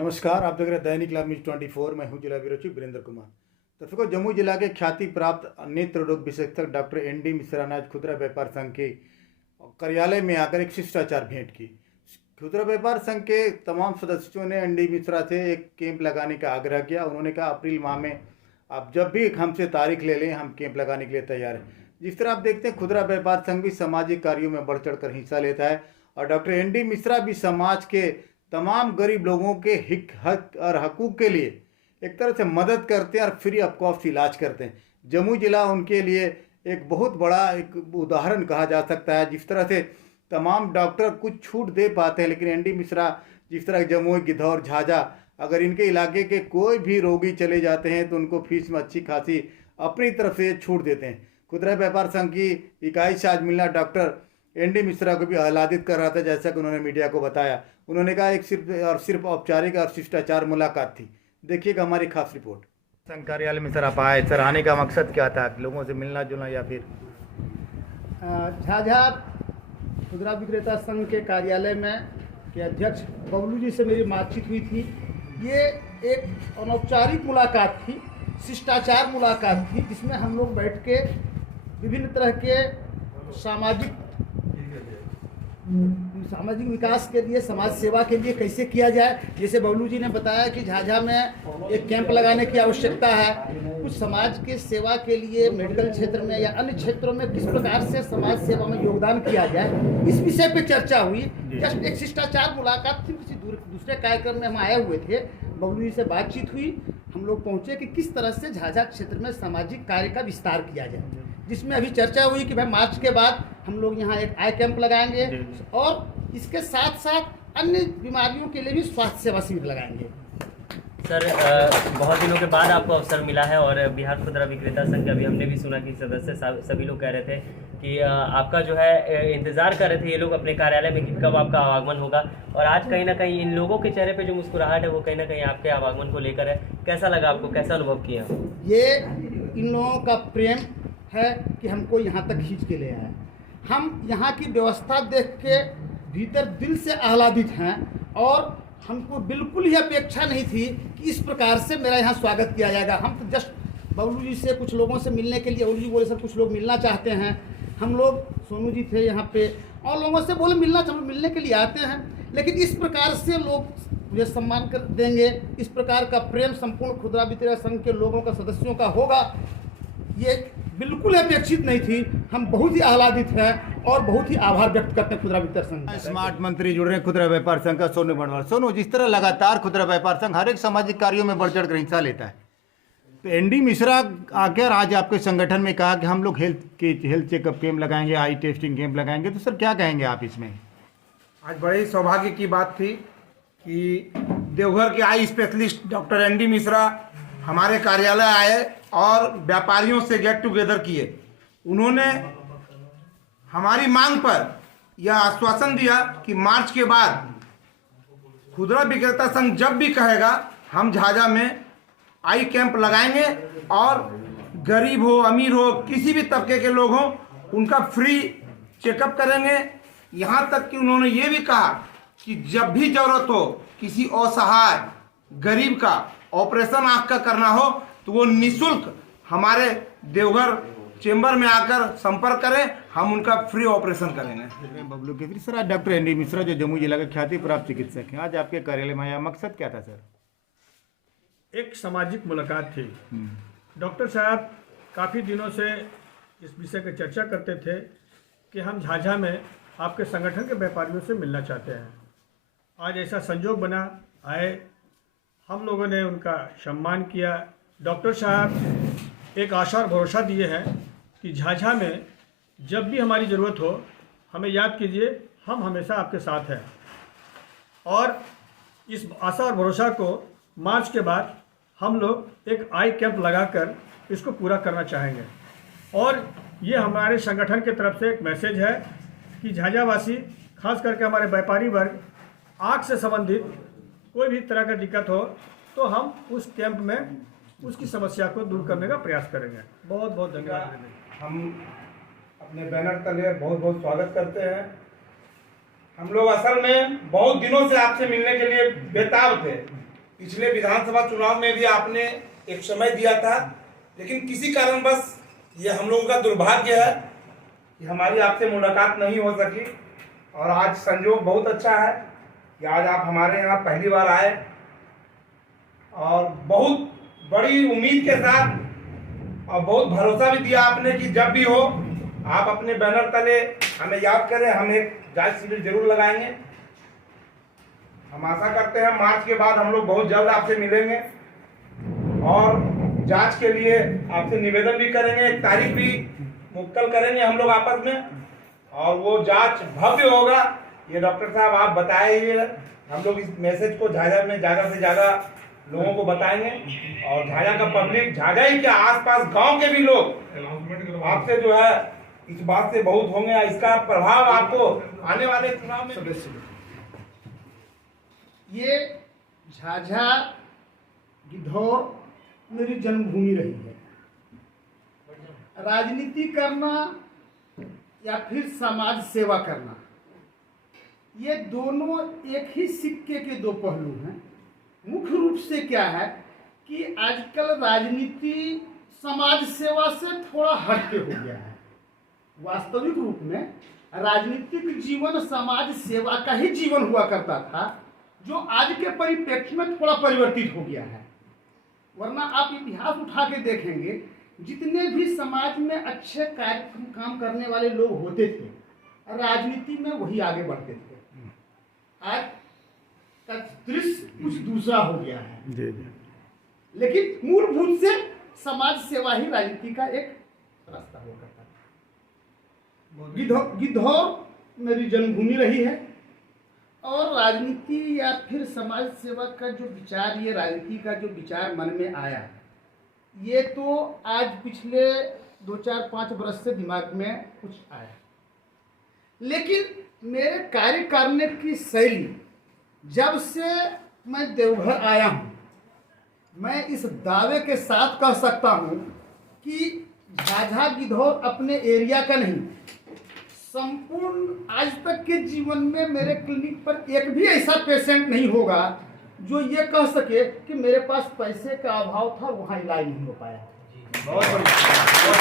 नमस्कार, आप देख रहे हैं दैनिक लाइव न्यूज 24। मैं हूं जिला ब्यूरो चीफ वीरेंद्र कुमार। दर्शकों, जम्मू जिला के ख्याति प्राप्त नेत्र रोग विशेषज्ञ डॉक्टर एनडी मिश्रा ने आज खुदरा व्यापार संघ के कार्यालय में आकर एक शिष्टाचार भेंट की। खुदरा व्यापार संघ के तमाम सदस्यों ने एनडी मिश्रा से एक कैंप लगाने का आग्रह किया। उन्होंने कहा, अप्रैल माह में आप जब भी हमसे तारीख ले लें, हम कैंप लगाने के लिए तैयार हैं। जिस तरह आप देखते हैं, खुदरा व्यापार संघ भी सामाजिक कार्यों में बढ़ चढ़ कर हिस्सा लेता है और डॉक्टर एनडी मिश्रा भी समाज के तमाम गरीब लोगों के हक और हकूक़ के लिए एक तरह से मदद करते हैं और फ्री ऑफ कॉस्ट इलाज करते हैं। जम्मू जिला उनके लिए एक बहुत बड़ा एक उदाहरण कहा जा सकता है। जिस तरह से तमाम डॉक्टर कुछ छूट दे पाते हैं, लेकिन एनडी मिश्रा जिस तरह जमुई, गिद्धौर, झाझा, अगर इनके इलाके के कोई भी रोगी चले जाते हैं तो उनको फीस में अच्छी खासी अपनी तरफ से छूट देते हैं। खुदरा व्यापार संघ की इकाई से आज मिलना डॉक्टर एनडी मिश्रा को भी आह्लादित कर रहा था, जैसा कि उन्होंने मीडिया को बताया। उन्होंने कहा, एक सिर्फ औपचारिक और शिष्टाचार मुलाकात थी। देखिएगा हमारी खास रिपोर्ट। संघ कार्यालय में सर आप आए, सर आने का मकसद क्या था? लोगों से मिलना जुलना या फिर झाझा खुदरा विक्रेता संघ के कार्यालय में के अध्यक्ष बबलू जी से मेरी बातचीत हुई थी। ये एक अनौपचारिक मुलाकात थी, शिष्टाचार मुलाकात थी, जिसमें हम लोग बैठ के विभिन्न तरह के सामाजिक विकास के लिए, समाज सेवा के लिए कैसे किया जाए। जैसे बबलू जी ने बताया कि झाझा में एक कैंप लगाने की आवश्यकता है। कुछ समाज के सेवा के लिए मेडिकल क्षेत्र में या अन्य क्षेत्रों में किस प्रकार से समाज सेवा में योगदान किया जाए, इस विषय पे चर्चा हुई। जस्ट एक शिष्टाचार मुलाकात थी, किसी दूसरे कार्यक्रम में हम आए हुए थे। बबलू जी से बातचीत हुई, हम लोग पहुँचे कि किस तरह से झाझा क्षेत्र में सामाजिक कार्य का विस्तार किया जाए, जिसमें अभी चर्चा हुई कि भाई मार्च के बाद हम लोग यहाँ एक आई कैंप लगाएंगे और इसके साथ साथ अन्य बीमारियों के लिए भी स्वास्थ्य सेवा शिविर लगाएंगे। सर, बहुत दिनों के बाद आपको अवसर मिला है और बिहार खुदरा विक्रेता संघ के अभी हमने भी सुना कि सदस्य सभी लोग कह रहे थे कि आपका जो है इंतज़ार कर रहे थे ये लोग अपने कार्यालय में कि कब आपका आवागमन होगा, और आज कहीं ना कहीं इन लोगों के चेहरे पे जो मुस्कुराहट है वो कहीं ना कहीं आपके आवागमन को लेकर है। कैसा लगा आपको, कैसा अनुभव किया? ये इन लोगों का प्रेम है कि हमको यहाँ तक खींच के ले आए। हम यहाँ की व्यवस्था देख के भीतर दिल से आह्लादित हैं और हमको बिल्कुल ही अपेक्षा नहीं थी कि इस प्रकार से मेरा यहाँ स्वागत किया जाएगा। हम तो जस्ट बबलू जी से कुछ लोगों से मिलने के लिए, बबलू जी बोले सर कुछ लोग मिलना चाहते हैं। हम लोग, सोनू जी थे यहाँ पे और लोगों से बोले मिलने के लिए आते हैं, लेकिन इस प्रकार से लोग मुझे सम्मान कर देंगे, इस प्रकार का प्रेम संपूर्ण खुदरा विक्रेता संघ के लोगों का, सदस्यों का होगा, ये बिल्कुल अपेक्षित नहीं थी। हम बहुत ही आह्लादित हैं और बहुत ही आभार व्यक्त करते हैं खुदरा विक्रेता संघ। स्मार्ट मंत्री जुड़ रहे हैं खुदरा व्यापार संघ का, सोनू बनवाल। सोनू, जिस तरह लगातार खुदरा व्यापार संघ हर एक सामाजिक कार्यों में बढ़ चढ़ कर हिस्सा लेता है, तो एनडी मिश्रा आकर आज आपके संगठन में कहा कि हम लोग हेल्थ चेकअप कैंप लगाएंगे, आई टेस्टिंग कैंप लगाएंगे, तो सर क्या कहेंगे आप इसमें? आज बड़े सौभाग्य की बात थी कि देवघर के eye specialist doctor ND Mishra हमारे कार्यालय आए और व्यापारियों से गेट टुगेदर किए। उन्होंने हमारी मांग पर यह आश्वासन दिया कि मार्च के बाद खुदरा विक्रेता संघ जब भी कहेगा हम झाझा में आई कैंप लगाएंगे और गरीब हो, अमीर हो, किसी भी तबके के लोग हों, उनका फ्री चेकअप करेंगे। यहाँ तक कि उन्होंने ये भी कहा कि जब भी जरूरत हो किसी असहाय गरीब का ऑपरेशन आँख का करना हो तो वो निःशुल्क हमारे देवघर चेंबर में आकर संपर्क करें, हम उनका फ्री ऑपरेशन करेंगे। बबलू के फिर सर, आज डॉक्टर एनडी मिश्रा जो जम्मू जिला के ख्याति प्राप्त चिकित्सक हैं, आज आपके कार्यालय में आया, मकसद क्या था सर? एक सामाजिक मुलाकात थी। डॉक्टर साहब काफ़ी दिनों से इस विषय की चर्चा करते थे कि हम झाझा में आपके संगठन के व्यापारियों से मिलना चाहते हैं। आज ऐसा संजोग बना, आए, हम लोगों ने उनका सम्मान किया। डॉक्टर साहब एक आशा और भरोसा दिए हैं कि झाझा में जब भी हमारी ज़रूरत हो हमें याद कीजिए, हम हमेशा आपके साथ हैं। और इस आशा और भरोसा को मार्च के बाद हम लोग एक आई कैंप लगाकर इसको पूरा करना चाहेंगे। और ये हमारे संगठन की तरफ से एक मैसेज है कि झाझावासी, खास करके हमारे व्यापारी वर्ग, आँख से संबंधित कोई भी तरह का दिक्कत हो तो हम उस कैंप में उसकी समस्या को दूर करने का प्रयास करेंगे। बहुत बहुत धन्यवाद। हम अपने बैनर तले बहुत बहुत स्वागत करते हैं। हम लोग असल में बहुत दिनों से आपसे मिलने के लिए बेताब थे पिछले विधानसभा चुनाव में भी आपने एक समय दिया था, लेकिन किसी कारणवश ये हम लोगों का दुर्भाग्य है कि हमारी आपसे मुलाकात नहीं हो सकी। और आज संजोग बहुत अच्छा है कि आज आप हमारे यहाँ पहली बार आए और बहुत बड़ी उम्मीद के साथ और बहुत भरोसा भी दिया आपने कि जब भी हो आप अपने बैनर तले हमें याद करें, हम एक जांच शिविर जरूर लगाएंगे। हम आशा करते हैं मार्च के बाद हम लोग बहुत जल्द आपसे मिलेंगे और जांच के लिए आपसे निवेदन भी करेंगे, एक तारीख भी मुक्तल करेंगे हम लोग आपस में, और वो जांच भव्य होगा। ये डॉक्टर साहब आप बताइए, हम लोग इस मैसेज को झाझा में ज़्यादा से ज़्यादा लोगों को बताएंगे और झाझा का पब्लिक, झाझा ही के आसपास गांव के भी लोग आपसे जो है इस बात से बहुत होंगे। इसका प्रभाव आपको आने वाले चुनाव में ये झाझा गिद्धौर मेरी जन्मभूमि रही है। राजनीति करना या फिर समाज सेवा करना, ये दोनों एक ही सिक्के के दो पहलू हैं। मुख्य रूप से क्या है कि आजकल राजनीति समाज सेवा से थोड़ा हटके हो गया है। वास्तविक रूप में राजनीतिक जीवन समाज सेवा का ही जीवन हुआ करता था, जो आज के परिप्रेक्ष्य में थोड़ा परिवर्तित हो गया है। वरना आप इतिहास उठा के देखेंगे, जितने भी समाज में अच्छे काम करने वाले लोग होते थे, राजनीति में वही आगे बढ़ते थे। आज का दृश्य कुछ दूसरा हो गया है। जी जी। लेकिन मूलभूत से समाज सेवा ही राजनीति का एक रास्ता हुआ करता है। गिद्धौर मेरी जन्मभूमि रही है और राजनीति या फिर समाज सेवा का जो विचार, ये राजनीति का जो विचार मन में आया, ये तो आज पिछले 2-4-5 वर्ष से दिमाग में कुछ आया। लेकिन मेरे कार्य करने की शैली, जब से मैं देवघर आया हूँ, मैं इस दावे के साथ कह सकता हूँ कि झाझा गिद्धौर अपने एरिया का नहीं, संपूर्ण आज तक के जीवन में मेरे क्लिनिक पर एक भी ऐसा पेशेंट नहीं होगा जो ये कह सके कि मेरे पास पैसे का अभाव था, वहाँ इलाज नहीं हो पाया। बहुत बढ़िया।